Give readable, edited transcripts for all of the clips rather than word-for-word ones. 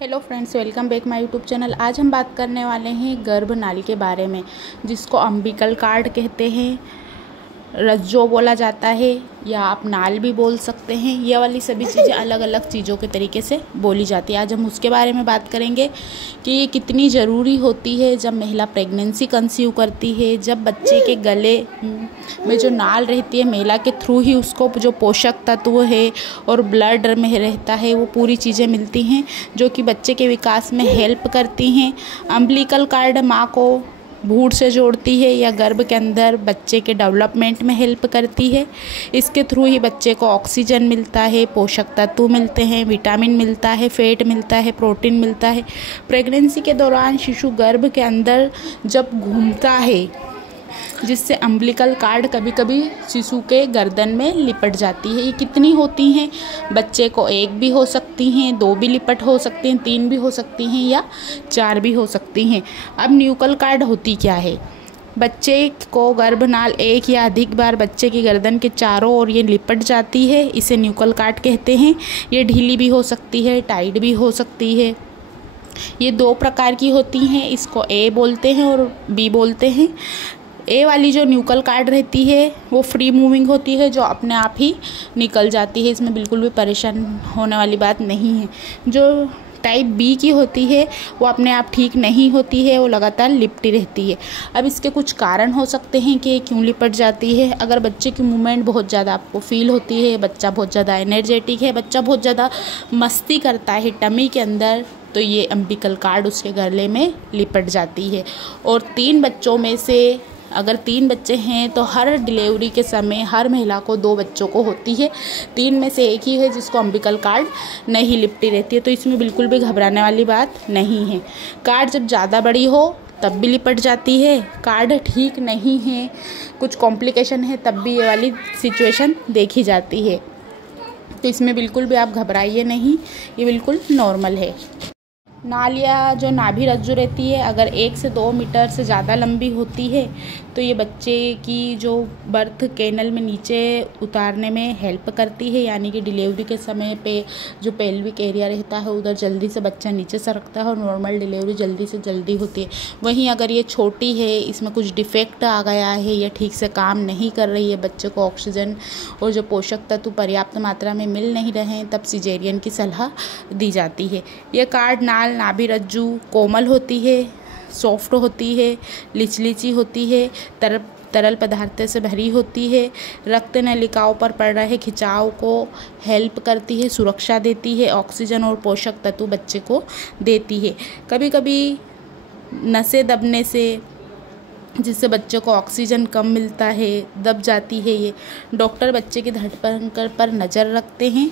Hello friends, welcome back my YouTube channel. आज हम बात करने वाले हैं गर्भनाल के बारे में, जिसको अम्बिकल कार्ड कहते हैं, रज्जो बोला जाता है या आप नाल भी बोल सकते हैं। ये वाली सभी चीज़ें अलग अलग चीज़ों के तरीके से बोली जाती है। आज हम उसके बारे में बात करेंगे कि ये कितनी ज़रूरी होती है जब महिला प्रेगनेंसी कंसीव करती है। जब बच्चे के गले में जो नाल रहती है, महिला के थ्रू ही उसको जो पोषक तत्व है और ब्लड में रहता है, वो पूरी चीज़ें मिलती हैं जो कि बच्चे के विकास में हेल्प करती हैं। अम्बिलिकल कार्ड माँ को भूड से जोड़ती है या गर्भ के अंदर बच्चे के डेवलपमेंट में हेल्प करती है। इसके थ्रू ही बच्चे को ऑक्सीजन मिलता है, पोषक तत्व मिलते हैं, विटामिन मिलता है, फैट मिलता है, प्रोटीन मिलता है। प्रेगनेंसी के दौरान शिशु गर्भ के अंदर जब घूमता है, जिससे अम्बिलिकल कार्ड कभी कभी शिशु के गर्दन में लिपट जाती है। ये कितनी होती हैं? बच्चे को एक भी हो सकती हैं, दो भी लिपट हो सकती हैं, तीन भी हो सकती हैं या चार भी हो सकती हैं। अब न्यूकल कार्ड होती क्या है? बच्चे को गर्भनाल एक या अधिक बार बच्चे की गर्दन के चारों ओर ये लिपट जाती है, इसे न्यूकल कार्ड कहते हैं। ये ढीली भी हो सकती है, टाइट भी हो सकती है। ये दो प्रकार की होती हैं, इसको ए बोलते हैं और बी बोलते हैं। ए वाली जो न्यूकल कार्ड रहती है वो फ्री मूविंग होती है, जो अपने आप ही निकल जाती है, इसमें बिल्कुल भी परेशान होने वाली बात नहीं है। जो टाइप बी की होती है वो अपने आप ठीक नहीं होती है, वो लगातार लिपटी रहती है। अब इसके कुछ कारण हो सकते हैं कि क्यों लिपट जाती है। अगर बच्चे की मूवमेंट बहुत ज़्यादा आपको फील होती है, बच्चा बहुत ज़्यादा एनर्जेटिक है, बच्चा बहुत ज़्यादा मस्ती करता है टमी के अंदर, तो ये अम्बिलिकल कार्ड उसके गले में लिपट जाती है। और 3 बच्चों में से अगर 3 बच्चे हैं तो हर डिलीवरी के समय हर महिला को 2 बच्चों को होती है। 3 में से एक ही है जिसको अम्बिलिकल कार्ड नहीं लिपटी रहती है, तो इसमें बिल्कुल भी घबराने वाली बात नहीं है। कार्ड जब ज़्यादा बड़ी हो तब भी लिपट जाती है, कार्ड ठीक नहीं है, कुछ कॉम्प्लिकेशन है, तब भी ये वाली सिचुएशन देखी जाती है। तो इसमें बिल्कुल भी आप घबराइए नहीं, ये बिल्कुल नॉर्मल है। नाल या जो नाभि रज्जु रहती है, अगर 1 से 2 मीटर से ज़्यादा लंबी होती है तो ये बच्चे की जो बर्थ कैनल में नीचे उतारने में हेल्प करती है, यानी कि डिलीवरी के समय पे जो पेल्विक एरिया रहता है उधर जल्दी से बच्चा नीचे सरकता है और नॉर्मल डिलीवरी जल्दी से जल्दी होती है। वहीं अगर ये छोटी है, इसमें कुछ डिफेक्ट आ गया है या ठीक से काम नहीं कर रही है, बच्चे को ऑक्सीजन और जो पोषक तत्व पर्याप्त मात्रा में मिल नहीं रहे हैं, तब सिजेरियन की सलाह दी जाती है। यह कार्ड नाभि रज्जु कोमल होती है, सॉफ्ट होती है, लिचलिची होती है, तरल पदार्थ से भरी होती है, रक्त नलिकाओं पर पड़ रहे खिंचाव को हेल्प करती है, सुरक्षा देती है, ऑक्सीजन और पोषक तत्व बच्चे को देती है। कभी कभी नसें दबने से, जिससे बच्चे को ऑक्सीजन कम मिलता है, दब जाती है ये, डॉक्टर बच्चे की धड़कन पर नज़र रखते हैं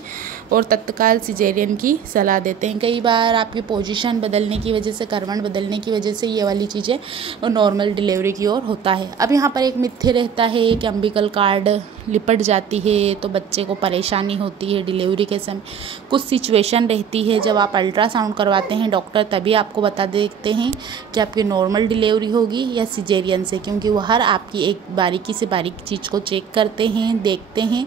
और तत्काल सिजेरियन की सलाह देते हैं। कई बार आपकी पोजीशन बदलने की वजह से, करवट बदलने की वजह से ये वाली चीज़ें नॉर्मल डिलीवरी की ओर होता है। अब यहाँ पर एक मिथ्य रहता है कि अम्बिलिकल कार्ड लिपट जाती है तो बच्चे को परेशानी होती है डिलीवरी के समय। कुछ सिचुएशन रहती है जब आप अल्ट्रासाउंड करवाते हैं, डॉक्टर तभी आपको बता देते हैं कि आपकी नॉर्मल डिलीवरी होगी या सिजेरियन से, क्योंकि वो हर आपकी एक बारीकी से बारीक चीज़ को चेक करते हैं, देखते हैं।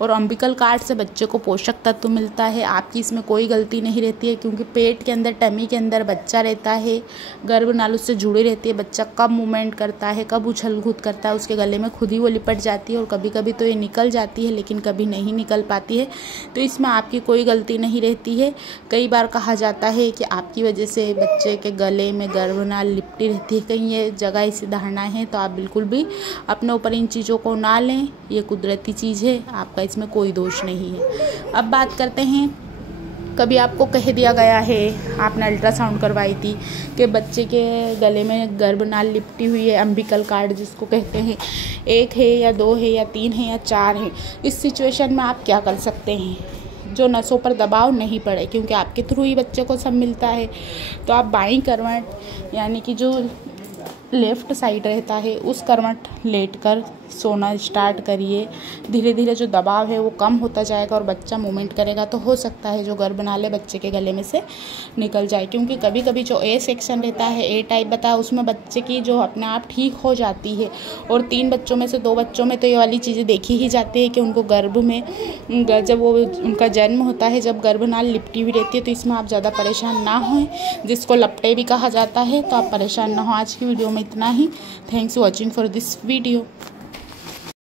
और अम्बिलिकल कार्ड से बच्चे को पोषक तत्व मिलता है, आपकी इसमें कोई गलती नहीं रहती है, क्योंकि पेट के अंदर, टमी के अंदर बच्चा रहता है, गर्भनाल उससे जुड़ी रहती है। बच्चा कब मूवमेंट करता है, कब उछल कूद करता है, उसके गले में खुद ही वो लिपट जाती है और कभी कभी तो ये निकल जाती है, लेकिन कभी नहीं निकल पाती है। तो इसमें आपकी कोई गलती नहीं रहती है। कई बार कहा जाता है कि आपकी वजह से बच्चे के गले में गर्भनाल लिपटी रहती है, कहीं ये जगह ऐसी धारणा है, तो आप बिल्कुल भी अपने ऊपर इन चीज़ों को ना लें। ये कुदरती चीज़ है, आपका इसमें कोई दोष नहीं है। अब बात करते हैं, कभी आपको कह दिया गया है, आपने अल्ट्रासाउंड करवाई थी, कि बच्चे के गले में गर्भनाल लिपटी हुई है, अम्बिलिकल कार्ड जिसको कहते हैं, 1 है या 2 है या 3 है या 4 है। इस सिचुएशन में आप क्या कर सकते हैं? जो नसों पर दबाव नहीं पड़े, क्योंकि आपके थ्रू ही बच्चे को सब मिलता है, तो आप बाईं करवट, यानी कि जो लेफ़्ट साइड रहता है, उस करवट लेट कर सोना स्टार्ट करिए। धीरे धीरे जो दबाव है वो कम होता जाएगा और बच्चा मूवमेंट करेगा तो हो सकता है जो गर्भनाल है बच्चे के गले में से निकल जाए। क्योंकि कभी कभी जो ए सेक्शन रहता है, ए टाइप बता है, उसमें बच्चे की जो अपने आप ठीक हो जाती है। और 3 बच्चों में से 2 बच्चों में तो ये वाली चीज़ें देखी ही जाती है कि उनको गर्भ में जब वो उनका जन्म होता है, जब गर्भनाल लिपटी हुई रहती है, तो इसमें आप ज़्यादा परेशान ना हों, जिसको लपटे भी कहा जाता है। तो आप परेशान ना हो। आज की वीडियो में इतना ही। Thanks watching for this video.